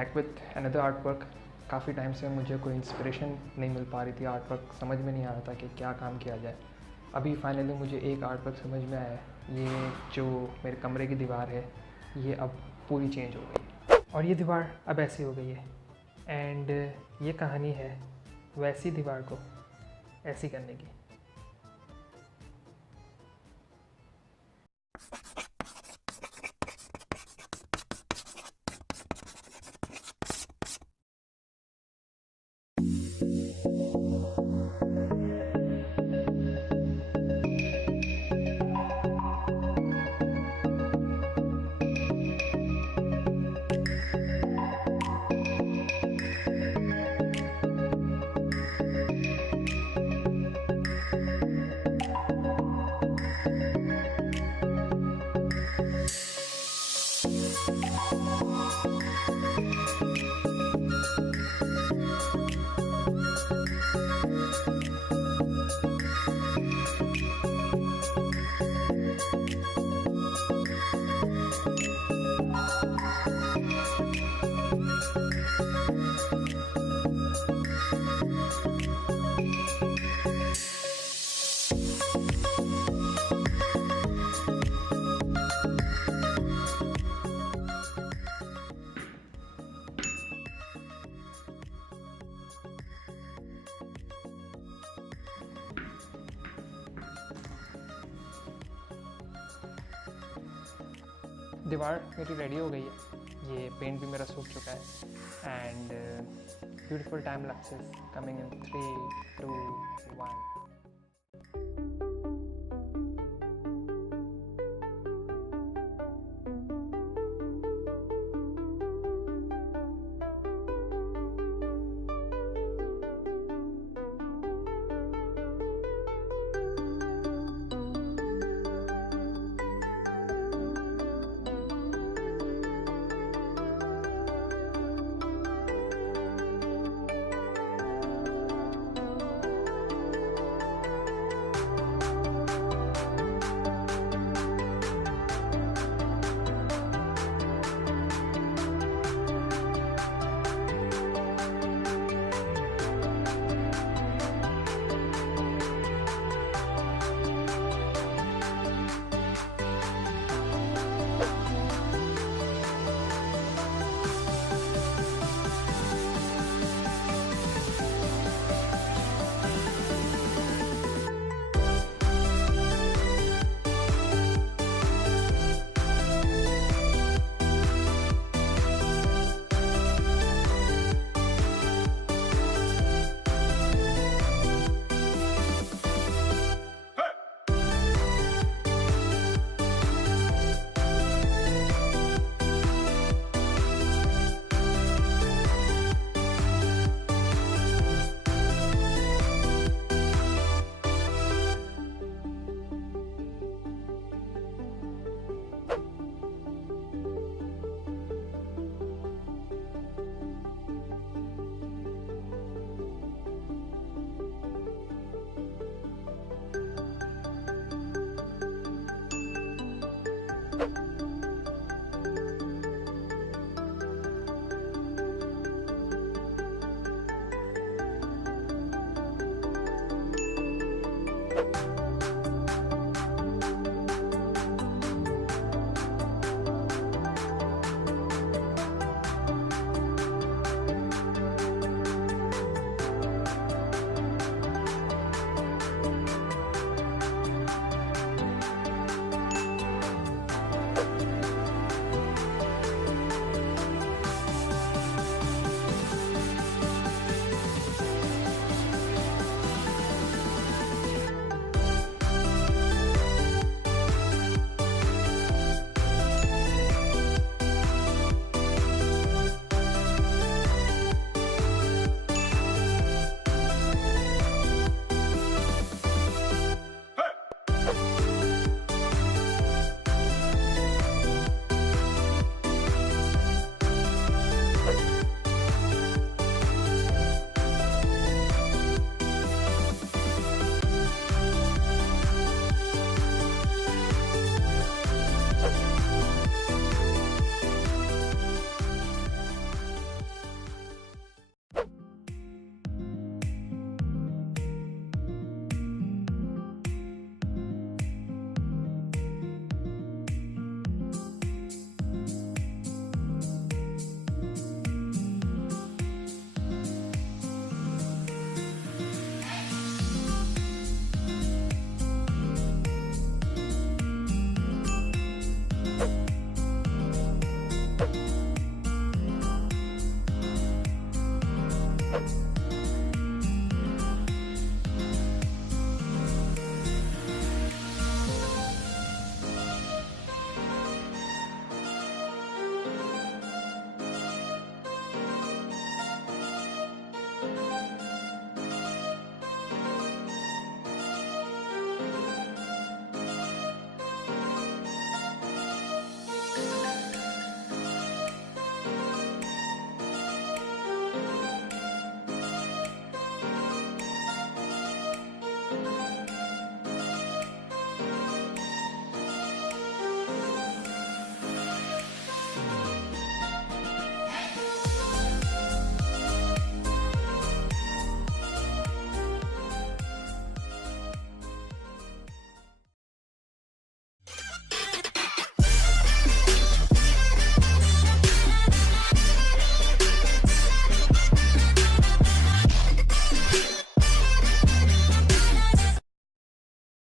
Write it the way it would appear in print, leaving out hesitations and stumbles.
Back with another art work. काफ़ी time से मुझे कोई इंस्पिरेशन नहीं मिल पा रही थी, आर्ट वर्क समझ में नहीं आ रहा था कि क्या काम किया जाए। अभी फाइनली मुझे एक आर्ट वर्क समझ में आया है। ये जो मेरे कमरे की दीवार है ये अब पूरी चेंज हो गई है और ये दीवार अब ऐसी हो गई है। एंड ये कहानी है वैसी दीवार को ऐसी करने की। दीवार मेरी रेडी हो गई है, ये पेंट भी मेरा सूख चुका है and beautiful time lapses coming in 3, 2, 1। है।